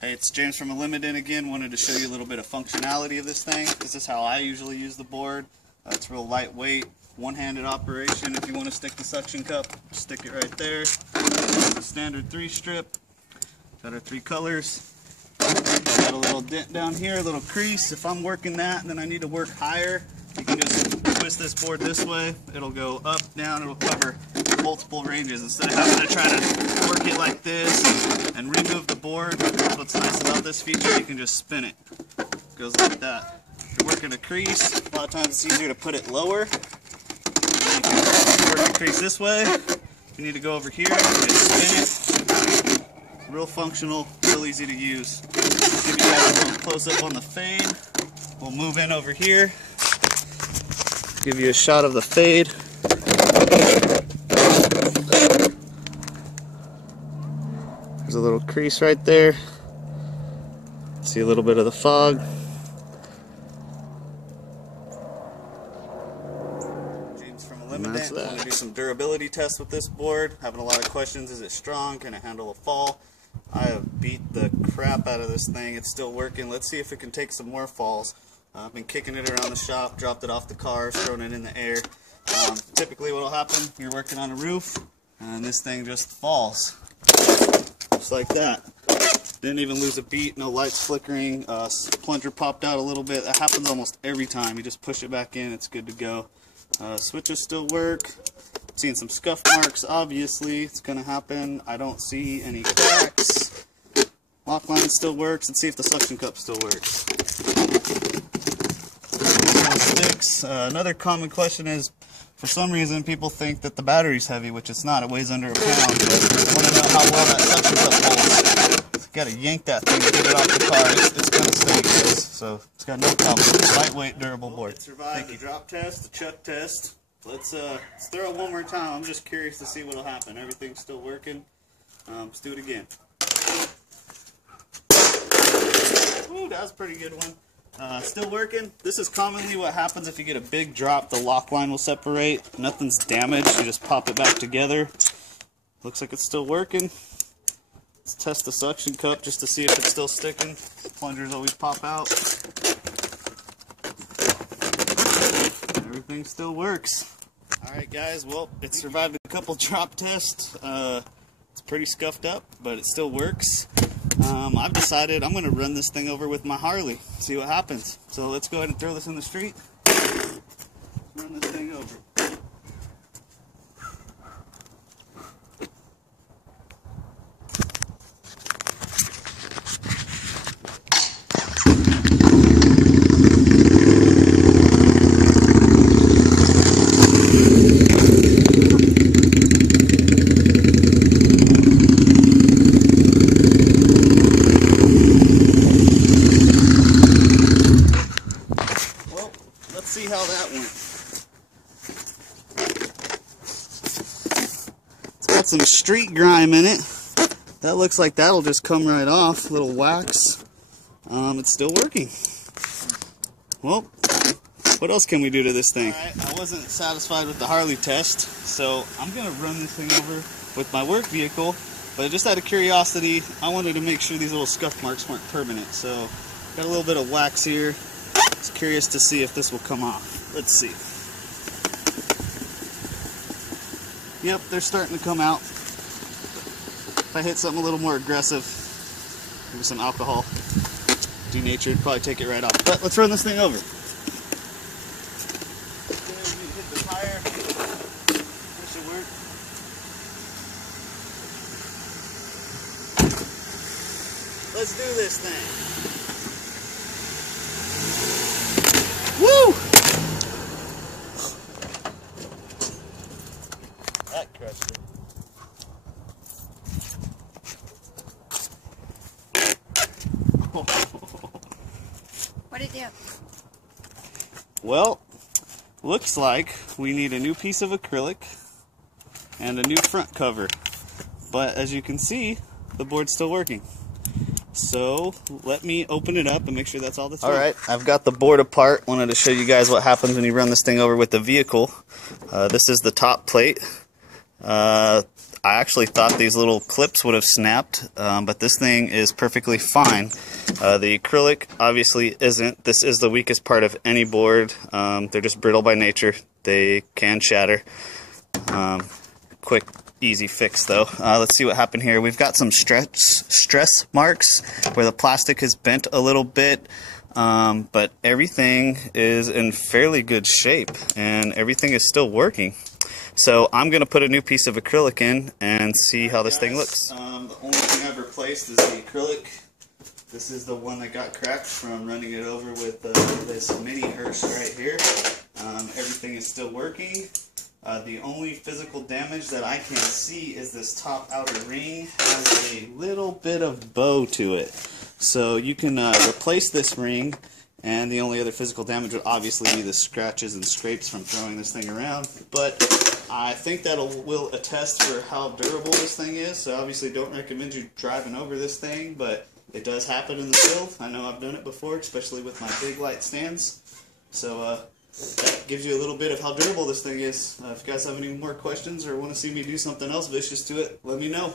Hey, it's James from L.E.D again. Wanted to show you a little bit of functionality of this thing. This is how I usually use the board. It's real lightweight, one-handed operation. If you want to stick the suction cup, stick it right there. Standard 3-strip. Got our 3 colors. Got a little dent down here, a little crease. If I'm working that and then I need to work higher, you can just twist this board this way. It'll go up, down, it'll cover multiple ranges instead of having to try to work it like this and remove the board. That's what's nice about this feature. You can just spin it. It goes like that. If you're working a crease, a lot of times it's easier to put it lower. You can work the crease this way. If you need to go over here, you can spin it. Real functional, real easy to use. I'll give you guys a little close up on the fade. We'll move in over here. Give you a shot of the fade. There's a little crease right there. See a little bit of the fog. James from L.E.D. Want to do some durability tests with this board. Having a lot of questions. Is it strong? Can it handle a fall? I have beat the crap out of this thing. It's still working. Let's see if it can take some more falls. I've been kicking it around the shop, dropped it off the car, thrown it in the air. Typically what will happen, you're working on a roof, and this thing just falls. Just like that. Didn't even lose a beat, no lights flickering, plunger popped out a little bit. That happens almost every time. You just push it back in, it's good to go. Switches still work. Seeing some scuff marks, obviously, it's going to happen. I don't see any cracks. Lock line still works. Let's see if the suction cup still works. Sticks. Another common question is, for some reason, people think that the battery's heavy, which it's not. It weighs under a pound. But I want to know how well that suction cup holds. Got to yank that thing to get it off the car. It's going to stay good. So it's got no problem. Lightweight, durable board. It survived the drop test, the chuck test. Let's throw it one more time. I'm just curious to see what'll happen. Everything's still working. Let's do it again. Ooh, that was a pretty good one. Still working. This is commonly what happens if you get a big drop. The lock line will separate. Nothing's damaged. You just pop it back together. Looks like it's still working. Let's test the suction cup just to see if it's still sticking. Plungers always pop out. Everything still works. Alright guys, well, it survived a couple drop tests. It's pretty scuffed up, but it still works. I've decided I'm going to run this thing over with my Harley, see what happens. So let's go ahead and throw this in the street. Run this thing over. See how that went. It's got some street grime in it. That looks like that'll just come right off. Little wax. It's still working. Well, what else can we do to this thing? Alright, I wasn't satisfied with the Harley test, so I'm going to run this thing over with my work vehicle. But just out of curiosity, I wanted to make sure these little scuff marks weren't permanent. So, got a little bit of wax here. I was curious to see if this will come off. Let's see. Yep, they're starting to come out. If I hit something a little more aggressive, maybe some alcohol, denatured, probably take it right off. But let's run this thing over. Hit the tire. That should work. Let's do this thing. Woo! That crushed it. What'd it do? Well, looks like we need a new piece of acrylic and a new front cover. But as you can see, the board's still working. So let me open it up and make sure that's all that's Alright, I've got the board apart. Wanted to show you guys what happens when you run this thing over with the vehicle. This is the top plate. I actually thought these little clips would have snapped, but this thing is perfectly fine. The acrylic obviously isn't. This is the weakest part of any board. They're just brittle by nature. They can shatter. Quick, easy fix though. Let's see what happened here. We've got some stress marks where the plastic is bent a little bit, but everything is in fairly good shape and everything is still working. So I'm going to put a new piece of acrylic in and see how this thing looks. The only thing I've replaced is the acrylic. This is the one that got cracked from running it over with this mini hearse right here. Everything is still working. The only physical damage that I can see is this top outer ring has a little bit of bow to it. So you can replace this ring, and the only other physical damage would obviously be the scratches and scrapes from throwing this thing around. But I think that will attest for how durable this thing is. So obviously don't recommend you driving over this thing, but it does happen in the field. I know I've done it before, especially with my big light stands. So that gives you a little bit of how durable this thing is. If you guys have any more questions or want to see me do something else vicious to it, let me know.